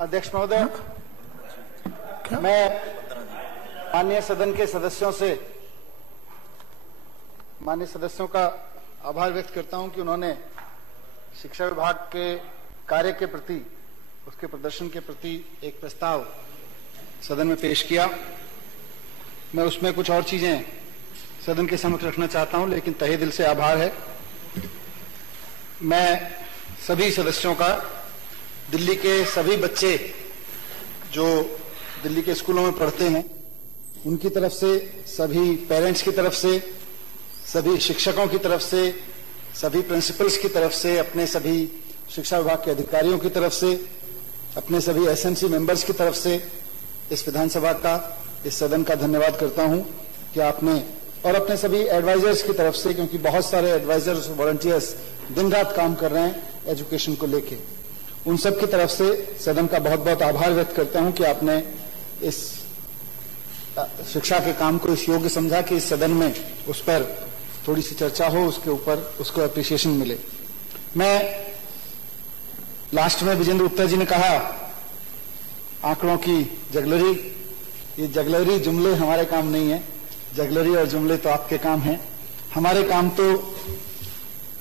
अध्यक्ष महोदय, मैं माननीय सदन के माननीय सदस्यों का आभार व्यक्त करता हूं कि उन्होंने शिक्षा विभाग के कार्य के प्रति, उसके प्रदर्शन के प्रति एक प्रस्ताव सदन में पेश किया। मैं उसमें कुछ और चीजें सदन के समक्ष रखना चाहता हूं, लेकिन तहे दिल से आभार है। मैं सभी सदस्यों का, दिल्ली के सभी बच्चे जो दिल्ली के स्कूलों में पढ़ते हैं उनकी तरफ से, सभी पेरेंट्स की तरफ से, सभी शिक्षकों की तरफ से, सभी प्रिंसिपल्स की तरफ से, अपने सभी शिक्षा विभाग के अधिकारियों की तरफ से, अपने सभी एसएमसी मेंबर्स की तरफ से इस विधानसभा का, इस सदन का धन्यवाद करता हूं कि आपने, और अपने सभी एडवाइजर्स की तरफ से, क्योंकि बहुत सारे एडवाइजर्स, वॉलंटियर्स दिन रात काम कर रहे हैं एजुकेशन को लेके, उन सब की तरफ से सदन का बहुत बहुत आभार व्यक्त करता हूं कि आपने इस शिक्षा के काम को इस योग्य समझा कि इस सदन में उस पर थोड़ी सी चर्चा हो, उसके ऊपर उसको अप्रिसिएशन मिले। मैं लास्ट में विजेंद्र गुप्ता जी ने कहा आंकड़ों की जगलरी, ये जगलरी जुमले हमारे काम नहीं है, जगलरी और जुमले तो आपके काम हैं, हमारे काम तो,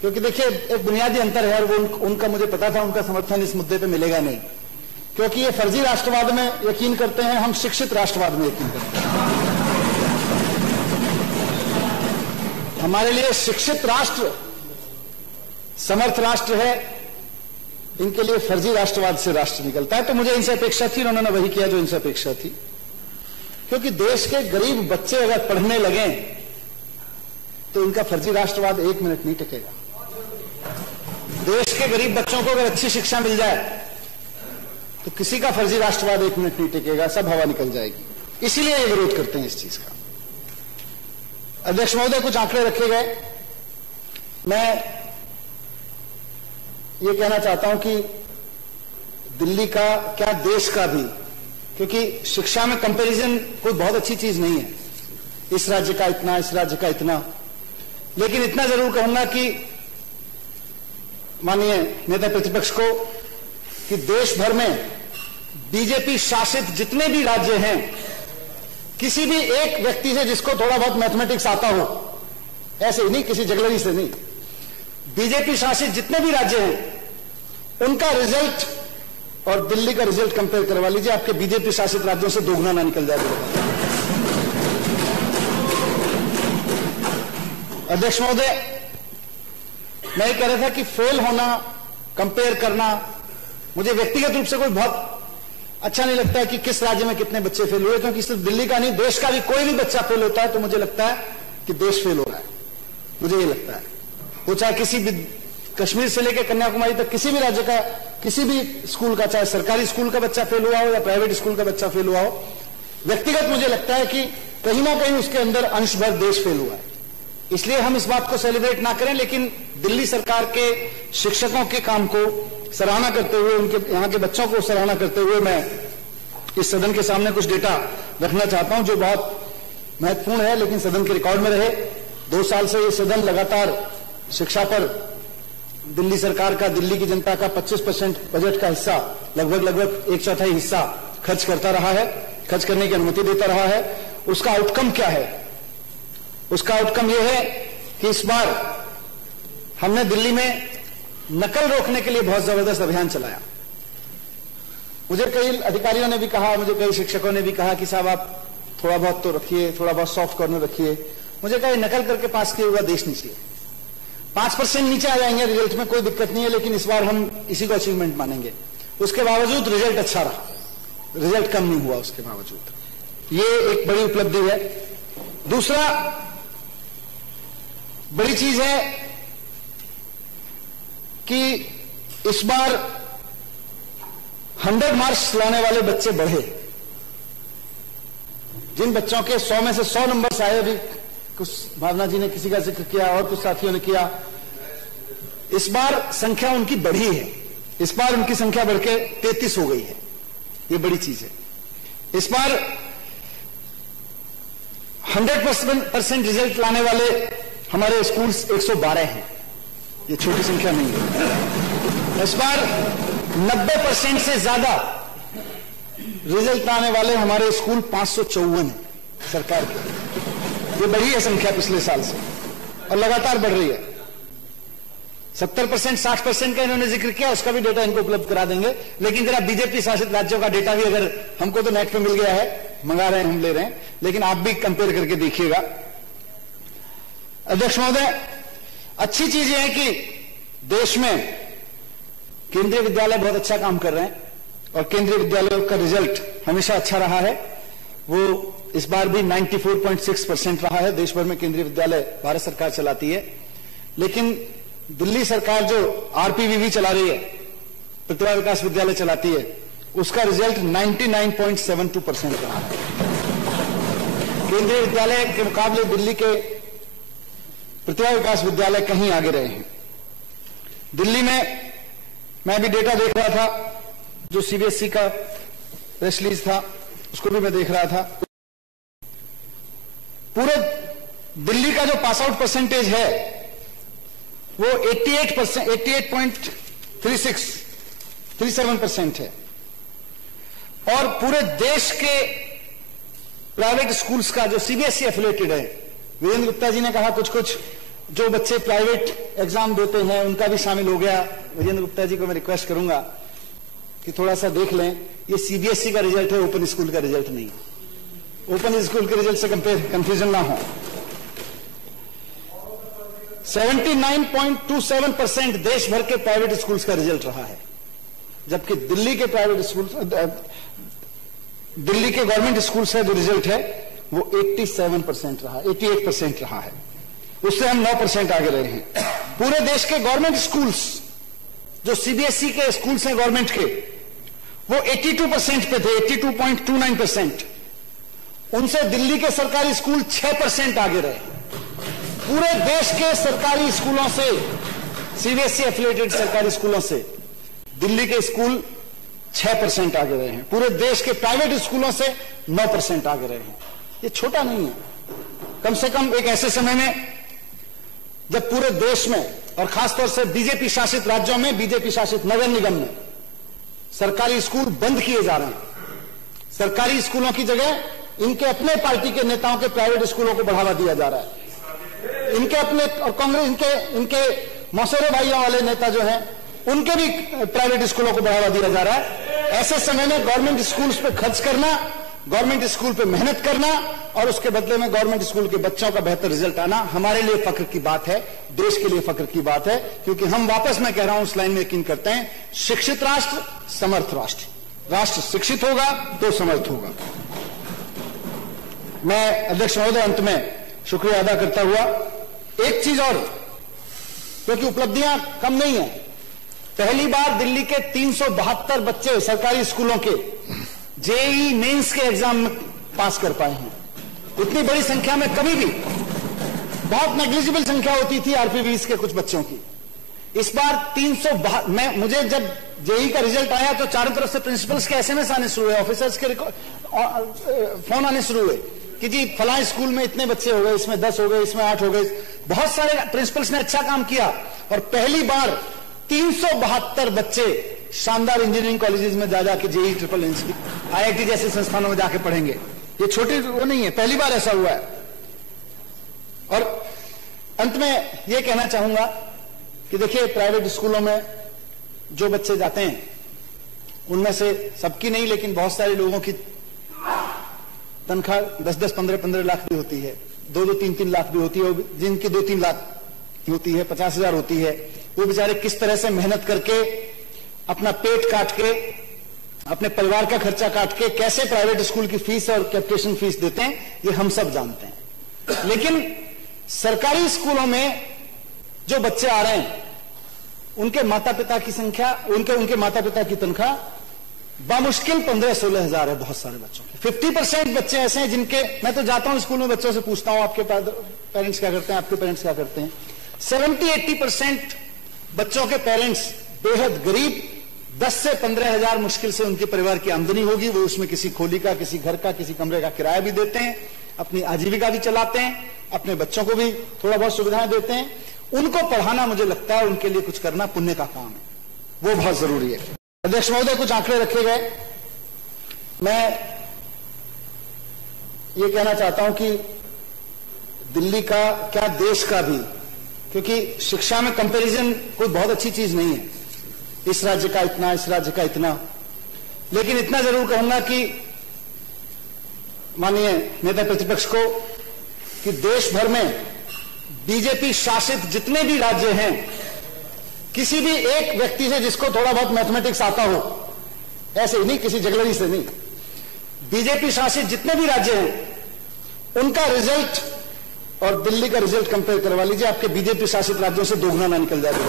क्योंकि देखिए एक बुनियादी अंतर है, और वो उनका मुझे पता था उनका समर्थन इस मुद्दे पे मिलेगा नहीं, क्योंकि ये फर्जी राष्ट्रवाद में यकीन करते हैं, हम शिक्षित राष्ट्रवाद में यकीन करते हैं। हमारे लिए शिक्षित राष्ट्र समर्थ राष्ट्र है, इनके लिए फर्जी राष्ट्रवाद से राष्ट्र निकलता है। तो मुझे इनसे अपेक्षा थी, उन्होंने वही किया जो इनसे अपेक्षा थी, क्योंकि देश के गरीब बच्चे अगर पढ़ने लगे तो इनका फर्जी राष्ट्रवाद 1 मिनट नहीं टिकेगा। देश के गरीब बच्चों को अगर अच्छी शिक्षा मिल जाए तो किसी का फर्जी राष्ट्रवाद 1 मिनट नहीं टिकेगा, सब हवा निकल जाएगी। इसीलिए ये विरोध करते हैं इस चीज का। अध्यक्ष महोदय, कुछ आंकड़े रखे गए। मैं ये कहना चाहता हूं कि दिल्ली का क्या, देश का भी, क्योंकि शिक्षा में कंपैरिजन कोई बहुत अच्छी चीज नहीं है, इस राज्य का इतना, इस राज्य का इतना, लेकिन इतना जरूर कहूंगा कि माननीय नेता प्रतिपक्ष को कि देश भर में बीजेपी शासित जितने भी राज्य हैं, किसी भी एक व्यक्ति से जिसको थोड़ा बहुत मैथमेटिक्स आता हो, ऐसे ही नहीं, किसी जगलरी से नहीं, बीजेपी शासित जितने भी राज्य हैं उनका रिजल्ट और दिल्ली का रिजल्ट कंपेयर करवा लीजिए, आपके बीजेपी शासित राज्यों से दोगुना ना निकल जाएगा। अध्यक्ष महोदय, मैं ये कह रहा था कि फेल होना, कंपेयर करना, मुझे व्यक्तिगत रूप से कोई बहुत अच्छा नहीं लगता है कि किस राज्य में कितने बच्चे फेल हुए, क्योंकि सिर्फ दिल्ली का नहीं, देश का भी कोई भी बच्चा फेल होता है तो मुझे लगता है कि देश फेल हो रहा है, मुझे ये लगता है। वो चाहे किसी भी, कश्मीर से लेकर कन्याकुमारी तक किसी भी राज्य का, किसी भी स्कूल का, चाहे सरकारी स्कूल का बच्चा फेल हुआ हो या प्राइवेट स्कूल का बच्चा फेल हुआ हो, व्यक्तिगत मुझे लगता है कि कहीं ना कहीं उसके अंदर अंश भर देश फेल हुआ है। इसलिए हम इस बात को सेलिब्रेट ना करें, लेकिन दिल्ली सरकार के शिक्षकों के काम को सराहना करते हुए, उनके यहां के बच्चों को सराहना करते हुए, मैं इस सदन के सामने कुछ डेटा रखना चाहता हूं जो बहुत महत्वपूर्ण है, लेकिन सदन के रिकॉर्ड में रहे। 2 साल से ये सदन लगातार शिक्षा पर दिल्ली सरकार का, दिल्ली की जनता का 25% बजट का हिस्सा, लगभग 1/4 हिस्सा खर्च करता रहा है, खर्च करने की अनुमति देता रहा है। उसका आउटकम क्या है? उसका आउटकम यह है कि इस बार हमने दिल्ली में नकल रोकने के लिए बहुत जबरदस्त अभियान चलाया। मुझे कई अधिकारियों ने भी कहा, मुझे कई शिक्षकों ने भी कहा कि साहब आप थोड़ा बहुत तो रखिए, थोड़ा बहुत सॉफ्ट कॉर्नर रखिए। मुझे कहा नकल करके पास किया हुआ देश नहीं चाहिए। 5% नीचे आ जाएंगे रिजल्ट में, कोई दिक्कत नहीं है, लेकिन इस बार हम इसी को अचीवमेंट मानेंगे। उसके बावजूद रिजल्ट अच्छा रहा, रिजल्ट कम नहीं हुआ उसके बावजूद। ये एक बड़ी उपलब्धि है। दूसरा बड़ी चीज है कि इस बार 100 मार्क्स लाने वाले बच्चे बढ़े। जिन बच्चों के 100 में से 100 नंबर आए, अभी कुछ भावना जी ने किसी का जिक्र किया और कुछ साथियों ने किया, इस बार संख्या उनकी बढ़ी है। इस बार उनकी संख्या बढ़ के 33 हो गई है। ये बड़ी चीज है। इस बार 100% रिजल्ट लाने वाले हमारे स्कूल्स 112 हैं। ये छोटी संख्या नहीं है। इस बार 90% से ज्यादा रिजल्ट आने वाले हमारे स्कूल 554 है सरकार के। ये बढ़ी है संख्या पिछले साल से और लगातार बढ़ रही है। 70%, 60% का इन्होंने जिक्र किया, उसका भी डेटा इनको उपलब्ध करा देंगे। लेकिन जरा बीजेपी शासित राज्यों का डेटा भी, अगर हमको तो नेट पे मिल गया है, मंगा रहे हैं, हम ले रहे हैं, लेकिन आप भी कंपेयर करके देखिएगा। अध्यक्ष महोदय, अच्छी चीज यह है कि देश में केंद्रीय विद्यालय बहुत अच्छा काम कर रहे हैं और केंद्रीय विद्यालयों का रिजल्ट हमेशा अच्छा रहा है। वो इस बार भी 94.6% रहा है। देश भर में केंद्रीय विद्यालय भारत सरकार चलाती है, लेकिन दिल्ली सरकार जो आरपीवीवी चला रही है, प्रतिभा विकास विद्यालय चलाती है, उसका रिजल्ट 99.72% रहा है। केंद्रीय विद्यालय के मुकाबले दिल्ली के प्रतिभा विकास विद्यालय कहीं आगे रहे हैं। दिल्ली में मैं भी डेटा देख रहा था, जो सीबीएसई का प्रेस रिलीज था उसको भी मैं देख रहा था। पूरे दिल्ली का जो पास आउट परसेंटेज है वो 88.37% है। और पूरे देश के प्राइवेट स्कूल्स का जो सीबीएसई एफिलेटेड है, वीरेंद्र गुप्ता जी ने कहा कुछ जो बच्चे प्राइवेट एग्जाम देते हैं उनका भी शामिल हो गया। वीरेंद्र गुप्ता जी को मैं रिक्वेस्ट करूंगा कि थोड़ा सा देख लें, ये सीबीएसई का रिजल्ट है, ओपन स्कूल का रिजल्ट नहीं है। ओपन स्कूल के रिजल्ट से कंफ्यूजन ना हो। 79.27% देश भर के प्राइवेट स्कूल्स का रिजल्ट रहा है, जबकि दिल्ली के प्राइवेट स्कूल्स, दिल्ली के गवर्नमेंट स्कूल्स का जो रिजल्ट है वो 87% रहा, 88% रहा है। उससे हम 9% आगे रहे हैं। पूरे देश के गवर्नमेंट स्कूल्स जो सीबीएसई के स्कूल्स हैं गवर्नमेंट के, वो 82% पे थे, 82.29%। उनसे दिल्ली के सरकारी स्कूल 6% आगे रहे। पूरे देश के सरकारी स्कूलों से, सीबीएसई एफिलिएटेड सरकारी स्कूलों से दिल्ली के स्कूल 6% आगे रहे हैं। पूरे देश के प्राइवेट स्कूलों से 9% आगे रहे हैं। ये छोटा नहीं है। कम से कम एक ऐसे समय में जब पूरे देश में और खासतौर से बीजेपी शासित राज्यों में, बीजेपी शासित नगर निगम में सरकारी स्कूल बंद किए जा रहे हैं। सरकारी स्कूलों की जगह इनके अपने पार्टी के नेताओं के प्राइवेट स्कूलों को बढ़ावा दिया जा रहा है। इनके अपने और कांग्रेस, इनके मौसेरे भाइयों वाले नेता जो हैं, उनके भी प्राइवेट स्कूलों को बढ़ावा दिया जा रहा है। ऐसे समय में गवर्नमेंट स्कूल्स पे खर्च करना, गवर्नमेंट स्कूल पे मेहनत करना और उसके बदले में गवर्नमेंट स्कूल के बच्चों का बेहतर रिजल्ट आना हमारे लिए फख्र की बात है, देश के लिए फख्र की बात है। क्योंकि हम वापस मैं कह रहा हूं उस लाइन में यकीन करते हैं, शिक्षित राष्ट्र समर्थ राष्ट्र, राष्ट्र शिक्षित होगा तो समर्थ होगा। मैं अध्यक्ष महोदय अंत में शुक्रिया अदा करता हुआ एक चीज और, क्योंकि उपलब्धियां कम नहीं है, पहली बार दिल्ली के 372 बच्चे सरकारी स्कूलों के जेईई मेंस के एग्जाम में पास कर पाए हैं। इतनी बड़ी संख्या में कभी भी, बहुत नेग्लिजिबल संख्या होती थी आरपीवीज के कुछ बच्चों की। इस बार 362, मुझे जब जेईई का रिजल्ट आया तो चारों तरफ से प्रिंसिपल्स के एसएमएस आने शुरू हुए, ऑफिसर्स के फोन आने शुरू हुए कि जी फलां स्कूल में इतने बच्चे हो गए, इसमें 10 हो गए, इसमें 8 हो गए। बहुत सारे प्रिंसिपल्स ने अच्छा काम किया और पहली बार 372 बच्चे शानदार इंजीनियरिंग कॉलेजेस में जा जाके जेईई ट्रिपल एनसी, आईआईटी जैसे संस्थानों में जाके पढ़ेंगे। ये छोटी वो नहीं है, पहली बार ऐसा हुआ है। और अंत में ये कहना चाहूंगा कि देखिए, प्राइवेट स्कूलों में जो बच्चे जाते हैं उनमें से सबकी नहीं, लेकिन बहुत सारे लोगों की तनख्वाह 10-10, 15-15 लाख भी होती है, 2-2, 3-3 लाख भी होती है। जिनकी 2-3 लाख होती है, 50,000 होती है, वो बेचारे किस तरह से मेहनत करके अपना पेट काट के, अपने परिवार का खर्चा काट के कैसे प्राइवेट स्कूल की फीस और कैपिटेशन फीस देते हैं, ये हम सब जानते हैं। लेकिन सरकारी स्कूलों में जो बच्चे आ रहे हैं, उनके माता पिता की संख्या, उनके माता पिता की तनख्वाह बामुश्किल 15-16 हजार है बहुत सारे बच्चों के। 50% बच्चे ऐसे हैं जिनके, मैं तो जाता हूं स्कूल में, बच्चों से पूछता हूं आपके पेरेंट्स क्या करते हैं, आपके पेरेंट्स क्या करते हैं। 70-80% बच्चों के पेरेंट्स बेहद गरीब, 10 से 15 हजार मुश्किल से उनके परिवार की आमदनी होगी। वो उसमें किसी खोली का, किसी घर का, किसी कमरे का किराया भी देते हैं, अपनी आजीविका भी चलाते हैं, अपने बच्चों को भी थोड़ा बहुत सुविधाएं देते हैं। उनको पढ़ाना, मुझे लगता है उनके लिए कुछ करना पुण्य का काम है, वो बहुत जरूरी है। अध्यक्ष महोदय, कुछ आंकड़े रखे गए मैं ये कहना चाहता हूं कि दिल्ली का क्या देश का भी, क्योंकि शिक्षा में कंपैरिजन कोई बहुत अच्छी चीज नहीं है, इस राज्य का इतना, इस राज्य का इतना, लेकिन इतना जरूर कहूंगा कि माननीय नेता प्रतिपक्ष को कि देश भर में बीजेपी शासित जितने भी राज्य हैं, किसी भी एक व्यक्ति से जिसको थोड़ा बहुत मैथमेटिक्स आता हो, ऐसे ही नहीं, किसी जगलरी से नहीं, बीजेपी शासित जितने भी राज्य हैं उनका रिजल्ट और दिल्ली का रिजल्ट कंपेयर करवा लीजिए, आपके बीजेपी शासित राज्यों से दोगुना ना निकल जाएगा।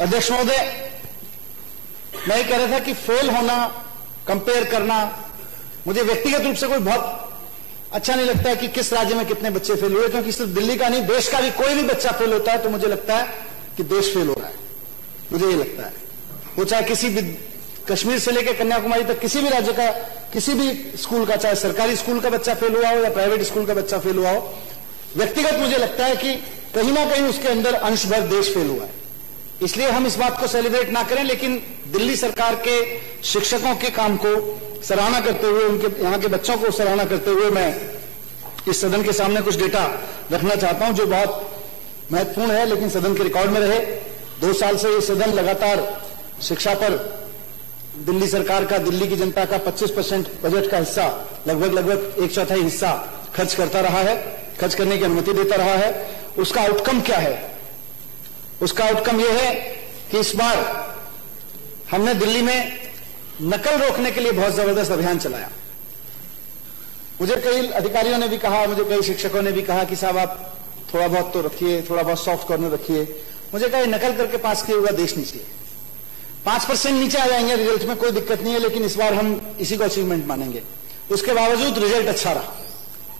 अध्यक्ष महोदय, मैं ये कह रहा था कि फेल होना, कंपेयर करना मुझे व्यक्तिगत रूप से कोई बहुत अच्छा नहीं लगता है कि किस राज्य में कितने बच्चे फेल हुए, क्योंकि सिर्फ दिल्ली का नहीं, देश का भी कोई भी बच्चा फेल होता है तो मुझे लगता है कि देश फेल हो रहा है, मुझे ये लगता है। वो चाहे किसी भी कश्मीर से लेकर कन्याकुमारी तक किसी भी राज्य का किसी भी स्कूल का, चाहे सरकारी स्कूल का बच्चा फेल हुआ हो या प्राइवेट स्कूल का बच्चा फेल हुआ हो, व्यक्तिगत मुझे लगता है कि कहीं ना कहीं उसके अंदर अंश भर देश फेल हुआ है। इसलिए हम इस बात को सेलिब्रेट ना करें, लेकिन दिल्ली सरकार के शिक्षकों के काम को सराहना करते हुए, उनके यहाँ के बच्चों को सराहना करते हुए मैं इस सदन के सामने कुछ डेटा रखना चाहता हूं जो बहुत महत्वपूर्ण है, लेकिन सदन के रिकॉर्ड में रहे। 2 साल से ये सदन लगातार शिक्षा पर दिल्ली सरकार का, दिल्ली की जनता का 25% बजट का हिस्सा, लगभग 1/4 हिस्सा खर्च करता रहा है, खर्च करने की अनुमति देता रहा है। उसका आउटकम क्या है? उसका आउटकम यह है कि इस बार हमने दिल्ली में नकल रोकने के लिए बहुत जबरदस्त अभियान चलाया। मुझे कई अधिकारियों ने भी कहा, मुझे कई शिक्षकों ने भी कहा कि साहब आप थोड़ा बहुत तो रखिए, थोड़ा बहुत सॉफ्ट कॉर्नर रखिए। मुझे कहा नकल करके पास किया हुआ देश नहीं चाहिए। 5% नीचे आ जाएंगे रिजल्ट में, कोई दिक्कत नहीं है, लेकिन इस बार हम इसी को अचीवमेंट मानेंगे। उसके बावजूद रिजल्ट अच्छा रहा,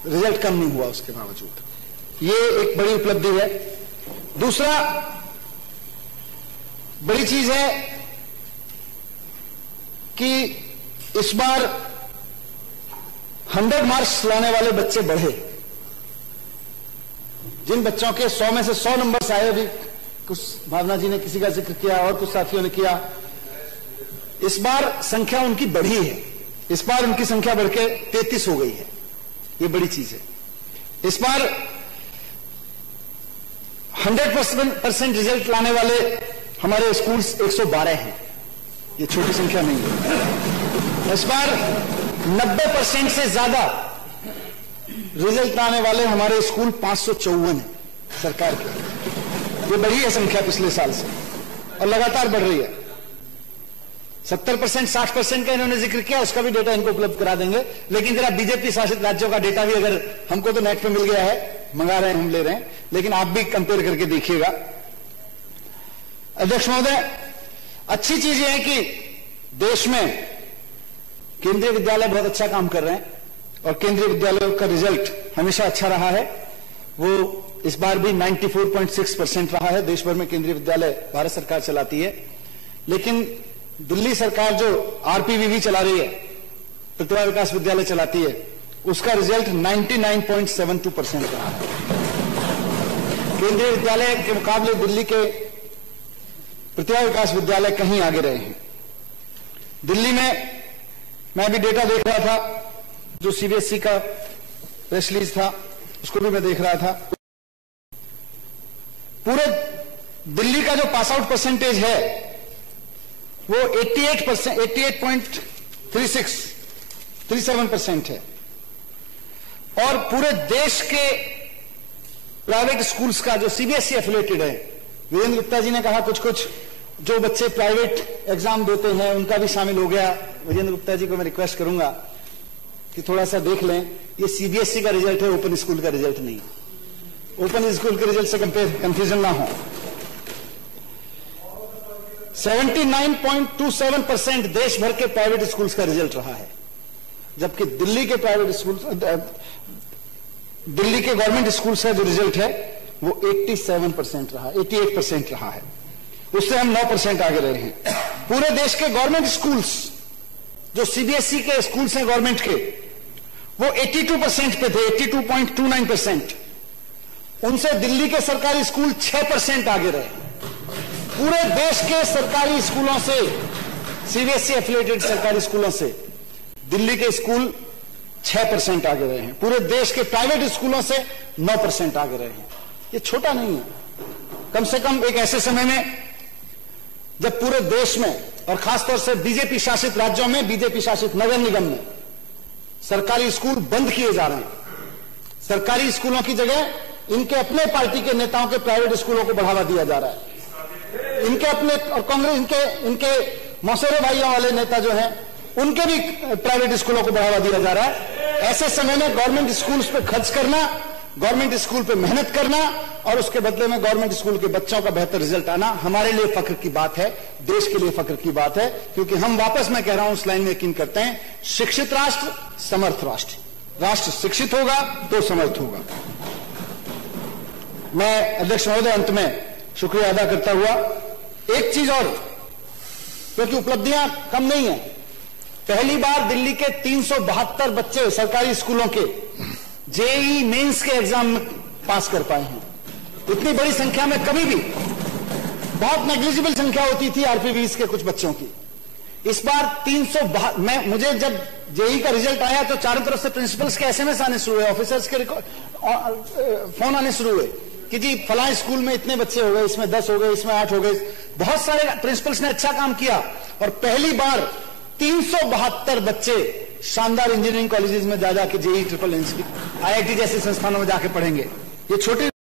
रिजल्ट कम नहीं हुआ उसके बावजूद। ये एक बड़ी उपलब्धि है। दूसरा बड़ी चीज है कि इस बार 100 मार्क्स लाने वाले बच्चे बढ़े। जिन बच्चों के 100 में से 100 नंबर आए, अभी कुछ भावना जी ने किसी का जिक्र किया और कुछ साथियों ने किया, इस बार संख्या उनकी बढ़ी है। इस बार उनकी संख्या बढ़ के 33 हो गई है। ये बड़ी चीज है। इस बार 100% रिजल्ट लाने वाले हमारे स्कूल्स 112 हैं। ये छोटी संख्या नहीं है। इस बार 90% से ज्यादा रिजल्ट लाने वाले हमारे स्कूल 554 हैं सरकार के। ये बढ़ी है संख्या पिछले साल से और लगातार बढ़ रही है। 70%, 60% का इन्होंने जिक्र किया, उसका भी डेटा इनको उपलब्ध करा देंगे। लेकिन जरा बीजेपी शासित राज्यों का डेटा भी, अगर हमको तो नेट पे मिल गया है, मंगा रहे हैं, हम ले रहे हैं, लेकिन आप भी कंपेयर करके देखिएगा। अध्यक्ष महोदय, अच्छी चीज यह है कि देश में केंद्रीय विद्यालय बहुत अच्छा काम कर रहे हैं और केंद्रीय विद्यालयों का रिजल्ट हमेशा अच्छा रहा है। वो इस बार भी 94.6% रहा है। देश भर में केंद्रीय विद्यालय भारत सरकार चलाती है, लेकिन दिल्ली सरकार जो आरपीवीवी चला रही है, प्रतिभा विकास विद्यालय चलाती है, उसका रिजल्ट 99.72% रहा है। केंद्रीय विद्यालय के मुकाबले दिल्ली के प्रतिभा विकास विद्यालय कहीं आगे रहे हैं। दिल्ली में मैं भी डेटा देख रहा था, जो सीबीएसई का प्रेस रिलीज था, उसको भी मैं देख रहा था। पूरे दिल्ली का जो पास आउट परसेंटेज है वो 88.3637% है। और पूरे देश के प्राइवेट स्कूल्स का जो सीबीएसई एफिलेटेड है, वीरेंद्र गुप्ता जी ने कहा कुछ जो बच्चे प्राइवेट एग्जाम देते हैं उनका भी शामिल हो गया। वीरेंद्र गुप्ता जी को मैं रिक्वेस्ट करूंगा कि थोड़ा सा देख लें, ये सीबीएसई का रिजल्ट है, ओपन स्कूल का रिजल्ट नहीं। ओपन स्कूल के रिजल्ट से कंफ्यूजन ना हो। 79.27% देश भर के प्राइवेट स्कूल्स का रिजल्ट रहा है, जबकि दिल्ली के प्राइवेट स्कूल, दिल्ली के गवर्नमेंट स्कूल्स का जो रिजल्ट है वो 87% रहा, 88% रहा है। उससे हम 9% आगे रहे हैं। पूरे देश के गवर्नमेंट स्कूल्स, जो सीबीएसई के स्कूल्स हैं गवर्नमेंट के, वो 82% पे थे, 82.29%। उनसे दिल्ली के सरकारी स्कूल 6% आगे रहे। पूरे देश के सरकारी स्कूलों से, सीबीएसई एफिलिएटेड सरकारी स्कूलों से दिल्ली के स्कूल 6% आगे रहे हैं। पूरे देश के प्राइवेट स्कूलों से 9% आगे रहे हैं। ये छोटा नहीं है। कम से कम एक ऐसे समय में जब पूरे देश में और खासतौर से बीजेपी शासित राज्यों में, बीजेपी शासित नगर निगम में सरकारी स्कूल बंद किए जा रहे हैं। सरकारी स्कूलों की जगह इनके अपने पार्टी के नेताओं के प्राइवेट स्कूलों को बढ़ावा दिया जा रहा है। इनके अपने और कांग्रेस इनके मौसेरे भाइयों वाले नेता जो हैं उनके भी प्राइवेट स्कूलों को बढ़ावा दिया जा रहा है। ऐसे समय में गवर्नमेंट स्कूल्स पे खर्च करना, गवर्नमेंट स्कूल पे मेहनत करना और उसके बदले में गवर्नमेंट स्कूल के बच्चों का बेहतर रिजल्ट आना हमारे लिए फख्र की बात है, देश के लिए फख्र की बात है। क्योंकि हम वापस, मैं कह रहा हूं, उस लाइन में यकीन करते हैं, शिक्षित राष्ट्र समर्थ राष्ट्र। राष्ट्र शिक्षित होगा तो समर्थ होगा। मैं अध्यक्ष महोदय अंत में शुक्रिया अदा करता हुआ एक चीज और, क्योंकि उपलब्धियां कम नहीं है, पहली बार दिल्ली के 372 बच्चे सरकारी स्कूलों के जेईई मेंस के एग्जाम में पास कर पाए हैं। इतनी बड़ी संख्या में कभी भी, बहुत नेग्लिजिबल संख्या होती थी आरपीवीज के कुछ बच्चों की। इस बार 362, मुझे जब जेईई का रिजल्ट आया तो चारों तरफ से प्रिंसिपल्स के एसएमएस आने शुरू हुए, ऑफिसर्स के फोन आने शुरू हुए कि जी फलां स्कूल में इतने बच्चे हो गए, इसमें 10 हो गए, इसमें 8 हो गए। बहुत सारे प्रिंसिपल्स ने अच्छा काम किया और पहली बार 372 बच्चे शानदार इंजीनियरिंग कॉलेजेस में जा जाके जेईई, ट्रिपल एनसीटी, आईआईटी जैसे संस्थानों में जाके पढ़ेंगे। ये छोटी